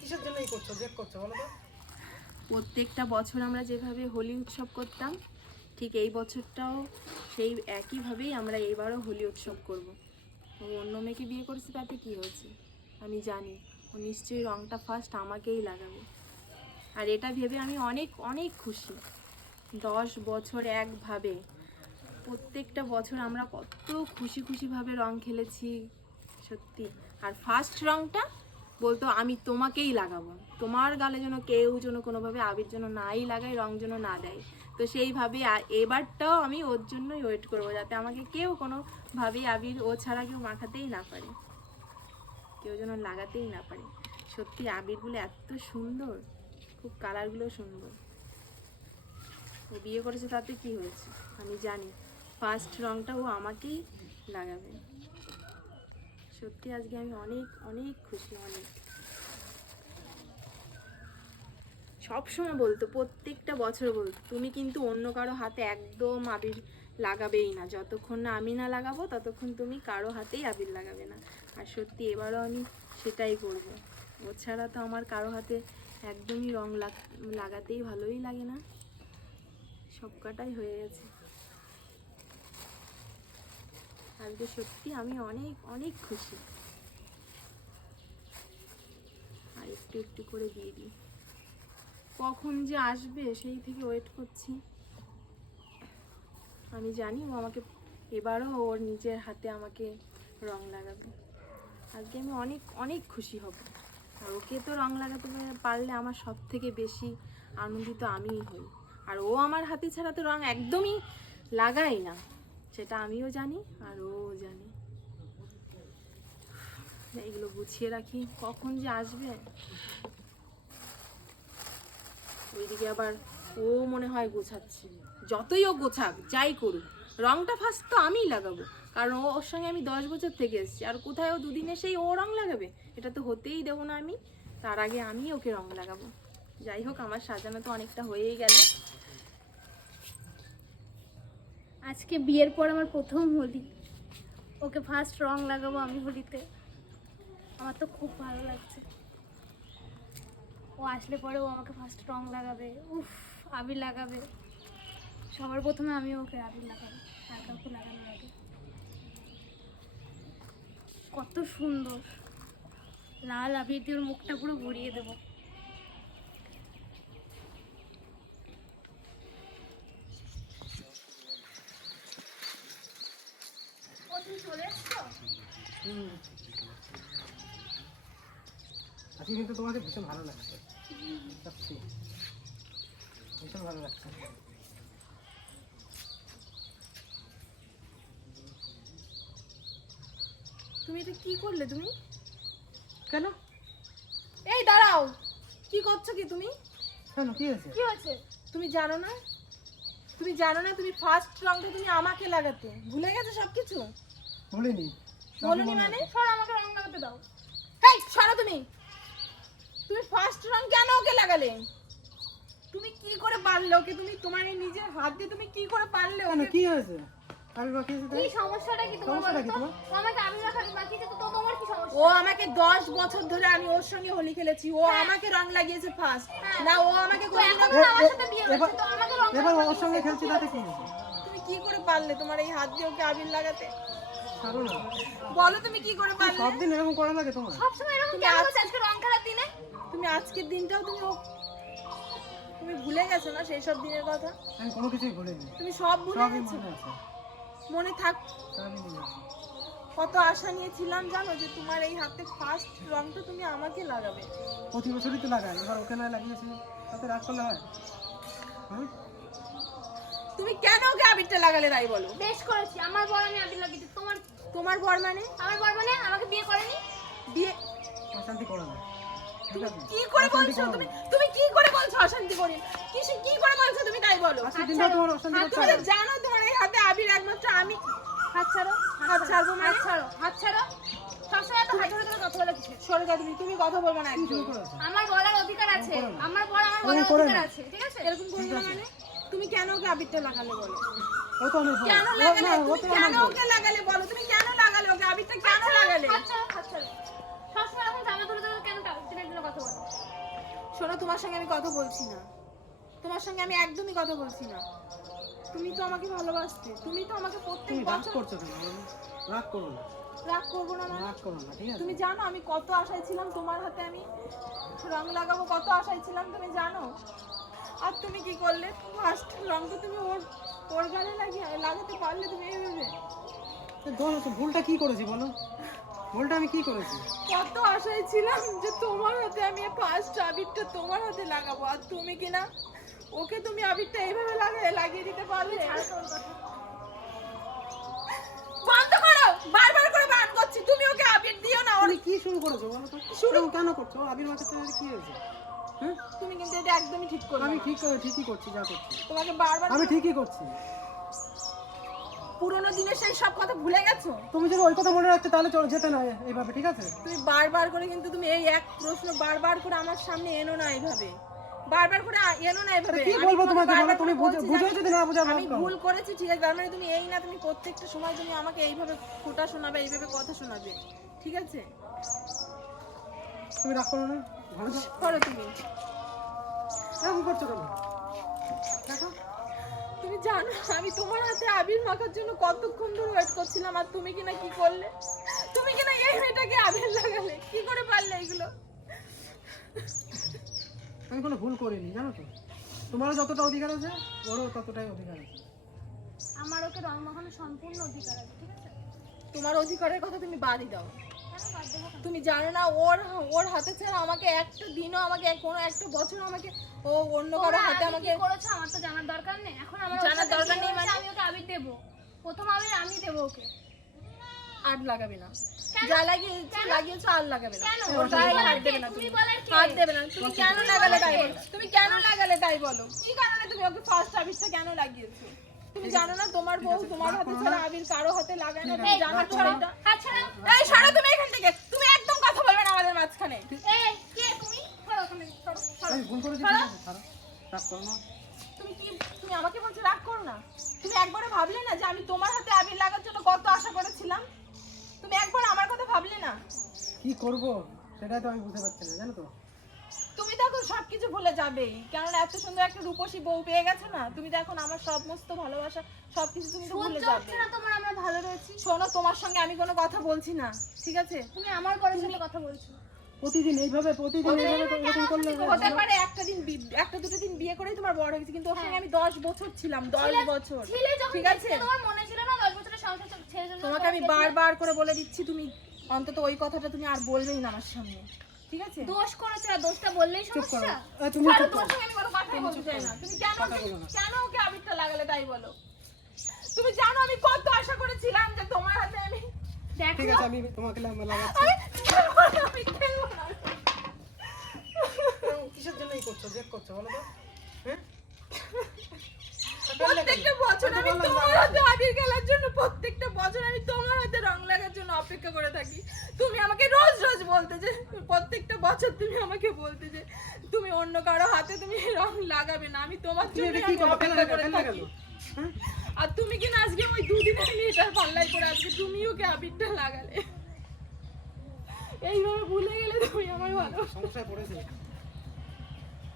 কিসের করছ? জেদ করছ বলো তো। প্রত্যেকটা বছর আমরা যেভাবে হোলি উৎসব করতাম ঠিক এই বছরটাও সেই একইভাবেই আমরা এইবারও হোলি উৎসব করব। ও অন্য মেয়েকে বিয়ে করেছে তাতে কি হয়েছে? আমি জানি। ও নিশ্চয়ই রঙটা ফার্স্ট আমাকেই লাগাবে। আর এটা ভেবে আমি অনেক অনেক খুশি। দশ বছর একভাবে প্রত্যেকটা বছর আমরা কত খুশি খুশিভাবে রং খেলেছি, সত্যি। আর ফার্স্ট রংটা বলতো, আমি তোমাকেই লাগাবো। তোমার গালে যেন কেউ যেন কোনোভাবে আবির যেন নাই লাগায়, রং যেন না দেয়। তো সেইভাবে এবারটাও আমি ওর জন্যই ওয়েট করব, যাতে আমাকে কেউ কোনোভাবেই আবির ও ছাড়া কেউ মাখাতেই না পারে। কেউ যেন লাগাতেই না পারে। সত্যি, আবিরগুলো এত সুন্দর। খুব কালারগুলো সুন্দর। ও বিয়ে করেছে তাতে কি হয়েছে? আমি জানি। ফার্স্ট রংটা ও আমাকেই লাগাবে। সত্যি আজকে আমি অনেক অনেক খুশি, অনেক। সব সময় বলতো, প্রত্যেকটা বছর বলতো, তুমি কিন্তু অন্য কারও হাতে একদম আবির লাগাবেই না। যতক্ষণ না আমি না লাগাবো, ততক্ষণ তুমি কারও হাতেই আবির লাগাবে না। আর সত্যি এবারও আমি সেটাই করব। ও ছাড়া তো আমার কারও হাতে একদমই রং লাগ- লাগাতেই ভালোই লাগে না। সব কাটাই হয়ে গেছে। আজকে সত্যি আমি অনেক অনেক খুশি। আর একটু একটু করে দিয়ে দিই। কখন যে আসবে সেই থেকে ওয়েট করছি। আমি জানি ও আমাকে, এবারও ওর নিজের হাতে আমাকে রং লাগাবে। আজকে আমি অনেক অনেক খুশি হব। আর ওকে তো রং লাগাতে পারলে আমার সব থেকে বেশি আনন্দিত আমিই হই। আর ও আমার হাতে ছাড়া তো রং একদমই লাগাই না। সেটা আমিও জানি আর ও জানে। এইগুলো গুছিয়ে রাখি। কখন যে আসবে? ওইদিকে আবার ও মনে হয় গোছাচ্ছে। যতই ও গোছাক, যাই করুক, রংটা ফার্স্ট তো আমিই লাগাবো। কারণ ওর সঙ্গে আমি দশ বছর থেকে এসেছি। আর কোথায় ও দুদিন এসেই ও রং লাগাবে? এটা তো হতেই দেবো না আমি। তার আগে আমি ওকে রং লাগাবো। যাই হোক, আমার সাজানো তো অনেকটা হয়েই গেল। আজকে বিয়ের পর আমার প্রথম হোলি। ওকে ফার্স্ট রং লাগাবো আমি হোলিতে। আমার তো খুব ভালো লাগছে। ও আসলে পরে ও আমাকে ফার্স্ট রং লাগাবে। উফ, আবির লাগাবে। সবার প্রথমে আমি ওকে আবির লাগাবো আর কাউকে লাগানোর আগে। কত সুন্দর। লাল আবির দিয়ে ওর মুখটা পুরো ভরিয়ে দেবো ও তুমি চলে এসছো হুম। আজকে কিন্তু তোমাকে ভীষণ ভালো লাগছে। সত্যি। ভীষণ ভালো লাগছে। তুমি এটা কি করলে তুমি? কেন? এই দাঁড়াও। কি করছ কি তুমি? কেন? কি হয়েছে? কি হয়েছে? তুমি জানো না? তুমি জানো না তুমি ফার্স্ট রংটা তুমি আমাকে লাগাতে। ভুলে গেছো সবকিছু? বলিনি সবই বলনি মানে সর আমাকে রং লাগাতে দাও। এই সরো তুমি। তুমি ফার্স্ট রং কেন ওকে লাগালে? তুমি কি করে পারলে ওকে? তুমি তোমার এই নিজের হাত দিয়ে তুমি কি করে পারলে কেন? কি হয়েছে? কি সমস্যাটা কি তোমার বলো কি তো? তোমার? আমাকে আমি রাখার বাকি তো তোমার কি সমস্যা? ও আমাকে দশ বছর ধরে আমি ওর সঙ্গে হোলি খেলেছি। ও আমাকে রং লাগিয়েছে ফার্স্ট না ও আমাকে তো কোনোদিনও- এখন তো আমার সাথে বিয়ে এবার তো আমাকে রং এবার ওর সঙ্গে খেলছি তাতে কি তুমি কি করে পারলে তোমার এই হাত দিয়ে ওকে আবির লাগাতে? বলো তুমি কি করে পারলে? সব দিন এরকম করা লাগে তোমার? এরকম কেন আজকে রং দিনে তুমি আজকের দিনটাও তুমি তুমি ভুলে গেছো না সেই সব দিনের কথা? আমি কোনো কিছুই ভুলিনি। তুমি সব ভুলে গেছো? মনে থাক কত আশা নিয়েছিলাম জানো যে তোমার এই হাতে ফার্স্ট রংটা তুমি আমাকে লাগাবে। প্রতি বছরই তো লাগাই এবার ওকে না লাগিয়েছি তাতে রাগ করলে হয়। তুমি কেন ওকে আবিরটা লাগালে তাই বলো? বেশ করেছি আমার বর আমি আবির লাগিয়েছি। তোমার তোমার বর মানে? আমার বর মানে আমাকে বিয়ে করেনি? বিয়ে অশান্তি করো না। ঠিক কি করে বলছো? তুমি তুমি কি করে বলছো অশান্তি করি কি কি করে বলছো তুমি তাই বলো। আজকের দিনটা তোমার অশান্তি আর করতে তুমি তো জানো তোমার এই হাতে আবির একমাত্র আমি। হাত ছাড়ো হাত ছাড়বো হাত ছাড়ো হাত ছাড়ো। সবসময় তো হাত ধরে ধরে কথা বলে কিছু সরে যাও তুমি তুমি কথা বলব না আমার বলার অধিকার আছে। আমার এরকম বলার অধিকার আছে ঠিক আছে? এরকম করব মানে? তুমি কেন ওকে আবিরটা লাগালে বলো? ও তো অনেক বড়। কেন ও- লাগালে ও তুমি কেন বড়। ওকে লাগালে বলো? তুমি লাগালে তোমার সঙ্গে আমি কথা বলছি না। তোমার সঙ্গে আমি একদমই কথা বলছি না। তুমি তো আমাকে ভালোবাসতে। তুমি তো আমাকে প্রত্যেক তুমি রাগ বছর করছ কেন? রাগ করো না। রাগ করব না মানে? রাগ করো না ঠিক আছে? তুমি জানো আমি কত আশায় ছিলাম তোমার হাতে আমি রং লাগাবো কত আশায় ছিলাম তুমি জানো? আর তুমি কি করলে? ফার্স্ট রং তো তুমি ওর ওর গালে লাগিয়ে লাগাতে পারলে তুমি এইভাবে। তো ভুলটা কি করেছি বলো? ভুলটা আমি কি করেছি? কত আশায় ছিলাম যে তোমার হাতে আমি ফার্স্ট আবিরটা তোমার হাতে লাগাবো। আর তুমি কি না? ওকে তুমি আবিরটা এইভাবে লাগিয়ে লাগিয়ে দিতে পারলে? বন্ধ করো! বারবার করে বারণ করছি। তুমি ওকে আবির দিও না ওর কি শুরু করেছ বলো তো? শুরু কেন করছ? আবির মাথাতে কি হয়েছে? হ্যাঁ তুমি কিন্তু এটা একদমই ঠিক করবে আমি। ঠিক ঠিকই করছি যা করছি। তোমাকে বারবার আমি ঠিকই করছি। পুরোনো দিনের সেই সব কথা ভুলে গেছো? তুমি যদি ওই কথা মনে রাখতে তাহলে চলো যেতে না এইভাবে ঠিক আছে? তুমি বারবার করে কিন্তু তুমি এই এক প্রশ্ন বারবার করে আমার সামনে এনো না এইভাবে। বারবার করে এনো না এইভাবে। কি বলব তোমাকে বলো তুমি করে বুঝে যদি না বুঝে আমি ভুল করেছি ঠিক আছে? তার মানে তুমি এই না তুমি প্রত্যেকটা সময় তুমি আমাকে এইভাবে খোটা শোনাবে এইভাবে কথা শোনাবে ঠিক আছে? তুমি রাগ করো না। ভালো করো তুমি। এরকম করছ কেন দেখো। তুমি জানো আমি তোমার হাতে আবির মাখার জন্য কতক্ষণ ধরে ওয়েট করছিলাম আর তুমি কিনা কি করলে? তুমি কিনা এই মেয়েটাকে আবির লাগালে? কি করে পারলে এগুলো? আমি কোনো ভুল করিনি জানো তো? তোমারও যতটা অধিকার আছে ওরও ততটাই অধিকার আছে। আমার ওকে রং মাখানোর সম্পূর্ণ অধিকার আছে ঠিক আছে? তোমার অধিকারের কথা তুমি বাদই দাও? তুমি জানো না ওর ওর হাতে ছাড়া আমাকে একটা দিনও আমাকে কোনো একটা বছর আমাকে ও অন্য কারও হাতে আমাকে কি করেছ? আমার তো জানার দরকার নেই। এখন আমার জানার দরকার নেই মানে? আমি ওকে আবির দেবো। প্রথম আবির আমি দেবো ওকে। আর লাগাবে না? যা লাগিয়েছো লাগিয়েছো আর লাগাবে না। গায়ে হাত দেবে না তুমি? হাত দেবে না। তুমি কেন লাগালে তাই বলো? তুমি কেন লাগালে তাই বলো? কি কারণে তুমি ওকে ফার্স্ট আবিরটা কেন লাগিয়েছো? তুমি জানো না তোমার বউ তোমার হাতে ছাড়া আবির কারও হাতে লাগায় না তুমি জানো তো? হাত ছাড়াও। এই সরো তুমি এখান থেকে। তুমি একদম কথা বলবে না আমাদের মাঝখানে। এই, কে তুমি? সরো ওখানে, সরো, সরো। ছাড়ো। রাগ করো না। তুমি কি তুমি আমাকে বলছো রাগ করো না? তুমি একবারে ভাবলে না যে আমি তোমার হাতে আবির লাগার জন্য কত আশা করেছিলাম? তুমি একবার আমার কথা ভাবলে না? কি করব? সেটাই তো আমি বুঝতে পারছি না জানো তো? এখন সবকিছু ভুলে যাবেই। কেননা এত সুন্দর একটা রূপসী বউ পেয়ে গেছো না? তুমি তো এখন আমার সমস্ত ভালোবাসা সবকিছু তুমি তো ভুলে যাবে। না তোমার আমরা ভালো রয়েছি। শোনো তোমার সঙ্গে আমি কোনো কথা বলছি না ঠিক আছে? তুমি আমার কথা বলছো। প্রতিদিন এইভাবে প্রতিদিন এইভাবে এরকম করলে হতে পারে একটা দিন একটা দুটো দিন বিয়ে করেই তোমার বড় হয়েছে কিন্তু ওর সঙ্গে আমি দশ বছর ছিলাম দশ ছিলে- বছর ঠিক আছে? তোমার মনে ছিল না দশ বছরের সংসার ছেড়ে তোমাকে আমি বারবার করে বলে দিচ্ছি তুমি অন্তত ওই কথাটা তুমি আর বলবেই না আমার সামনে ঠিক আছে? দোষ করেছে আর দোষটা বললেই সমস্যা। তুমি চুপ করো। আমি কোনো কথাই বলতে চাই না। তুমি কেন কেন ওকে আবিরটা লাগালে তাই বলো? তুমি জানো আমি কত আশা করেছিলাম যে তোমার হাতে আমি ঠিক আছে আমি তোমাকে লাগ- লাগাচ্ছি। আমি খেলব না। কিসের জন্য এই করছ? জেদ করছ বলো তো। হ্যাঁ? প্রত্যেকটা বছর আমি তোমার হাতে আবির খেলার জন্য প্রত্যেকটা বছর আমি তোমার হাতে রং লাগার জন্য অপেক্ষা করে থাকি। তুমি আমাকে রোজ রোজ বলতে যে প্রত্যেকটা বছর তুমি আমাকে বলতে যে তুমি অন্য কারও হাতে তুমি রং লাগাবে না। আমি তোমার জন্য কি কেন অপেক্ষা করে থাকি। হ্যাঁ? আর তুমি কি না আজকে ওই দুদিনের মেয়েটার পাল্লাই করে আজকে তুমি ওকে আবিরটা লাগালে? এইভাবে ভুলে গেলে তুমি আমার ভালো সমস্যায় পড়েছে?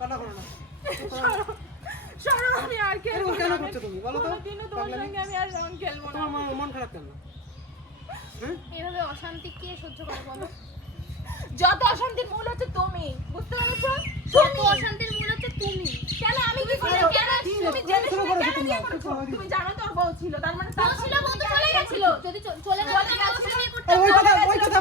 কাটা করো না। সরো, আমি আর খেলব কেন করছ তুমি? বলো তো? কোনোদিনও তোমার সঙ্গে আমি আর রং খেলব না। তোমার মন- খারাপ কেন? হ্যাঁ? এভাবে অশান্তি কে সহ্য করে বলো? যত অশান্তির মূল হচ্ছে তুমি বুঝতে পেরেছ? তুমি। অশান্তির মূল হচ্ছে তুমি। কেন আমি কি করে কেন তুমি জেনে শুনে কেন তুমি? বিয়ে করেছ? তুমি জানো তোর বউ ছিল তার মানে তো ছিল বউ তো চলে গেছিল? যদি চলে না। ওকে বিয়ে করতে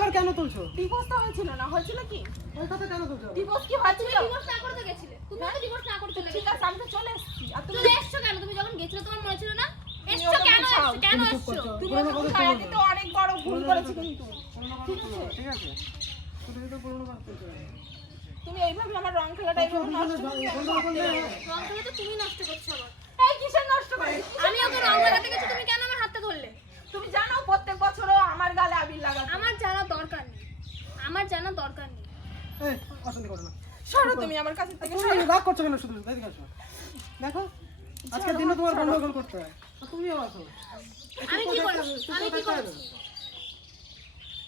আবার কেন তুলছো? ডিভোর্স তো হয়েছিল না হয়েছিল কি? ওই কথা কেন তুলছো? ডিভোর্স কি তুমি হয়েছিল ডিভোর্স না করতে গেছিলে। তুমি তো ডিভোর্স না করতে চলে ঠিক আছে আমি তো চলে এসেছি। আর তুমি এসছো কেন? তুমি যখন গেছিলে তোমার মনে ছিল না? এসছো কেন। এসছো? কেন তুমি এসছো? তুমি। তো অনেক বড় ভুল করেছি কিন্তু। ঠিক আছে। ঠিক আছে? শুধু শুধু পুরোনো কথা তুলছো তুমি এইভাবে আমার রং খেলাটা এইভাবে নষ্ট বললে- রং খেলে তো তুমি নষ্ট করছ আবার। এই কিসের নষ্ট করে আমি ওকে রং লাগাতে গেছি তুমি কেন আমার হাতটা ধরলে? তুমি জানো আমার গালে আবির লাগাতে আমার জানা দরকার নেই। আমার জানা দরকার নেই। এই, অশান্তি করো না। সরো তুমি আমার কাছে থেকে তুমি সরো। রাগ করছ কেন শুধু? এদিকে আসো। দেখো আজকের দিনে তোমার গন্ডগোল করতে হয়। তুমিও আসো। আমি কি চুপ আমি কি। করেছি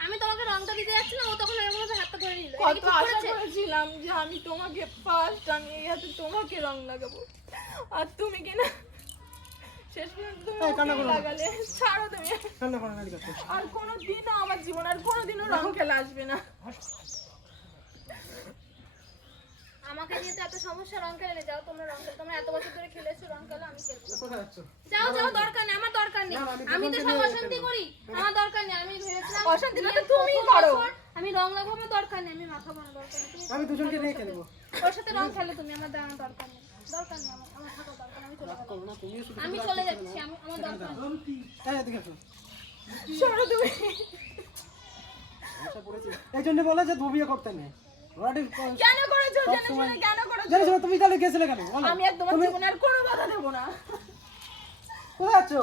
আমি তোমাকে রংটা দিতে যাচ্ছিলাম ও তখন এরকম ভাবে হাতটা ধরে নিল। কত আশা করেছিলাম যে আমি তোমাকে ফার্স্ট আমি এই হাতে তোমাকে রং লাগাবো। আর তুমি কি না শেষ পর্যন্ত তুমি এই, কান্না ওকেই করো না। লাগালে ছাড়ো তুমি। কান্না করো না, এদিকে আসো। আর কোনো আমার জীবন আর কোনো রং খেলা আসবে না। আমাকে নিয়ে তো এত সমস্যা রং খেলে যাও তোমরা রং খেলে। তোমরা এত বছর ধরে খেলেছো রং খেলো আমি খেলব? যাও যাও দরকার নেই আমার দরকার নেই। আমি তো সব অশান্তি করি। আমার দরকার নেই আমি ভেবেছিলাম অশান্তিটা তো বিয়ের করো। আমি রং লাগাবো আমার দরকার নেই আমি মাথা বানা দরকার নেই। আমি দুজনকে নিয়ে খেলব। ওর সাথে রং খেলো তুমি আমার আমার দরকার নেই দরকার নেই আমার আমার থাকা দরকার নেই, আমি চলে যাচ্ছি আমার দরকার। ছাড়ো তুমি। এই জন্য বলে যে করতে নেই। কেন করেছ? কেন করেছ? তুমি তাহলে গেছিলে কেন। আমি আর তোমার জীবনে আর কোনো বাধা দেবো না। কোথায় যাচ্ছ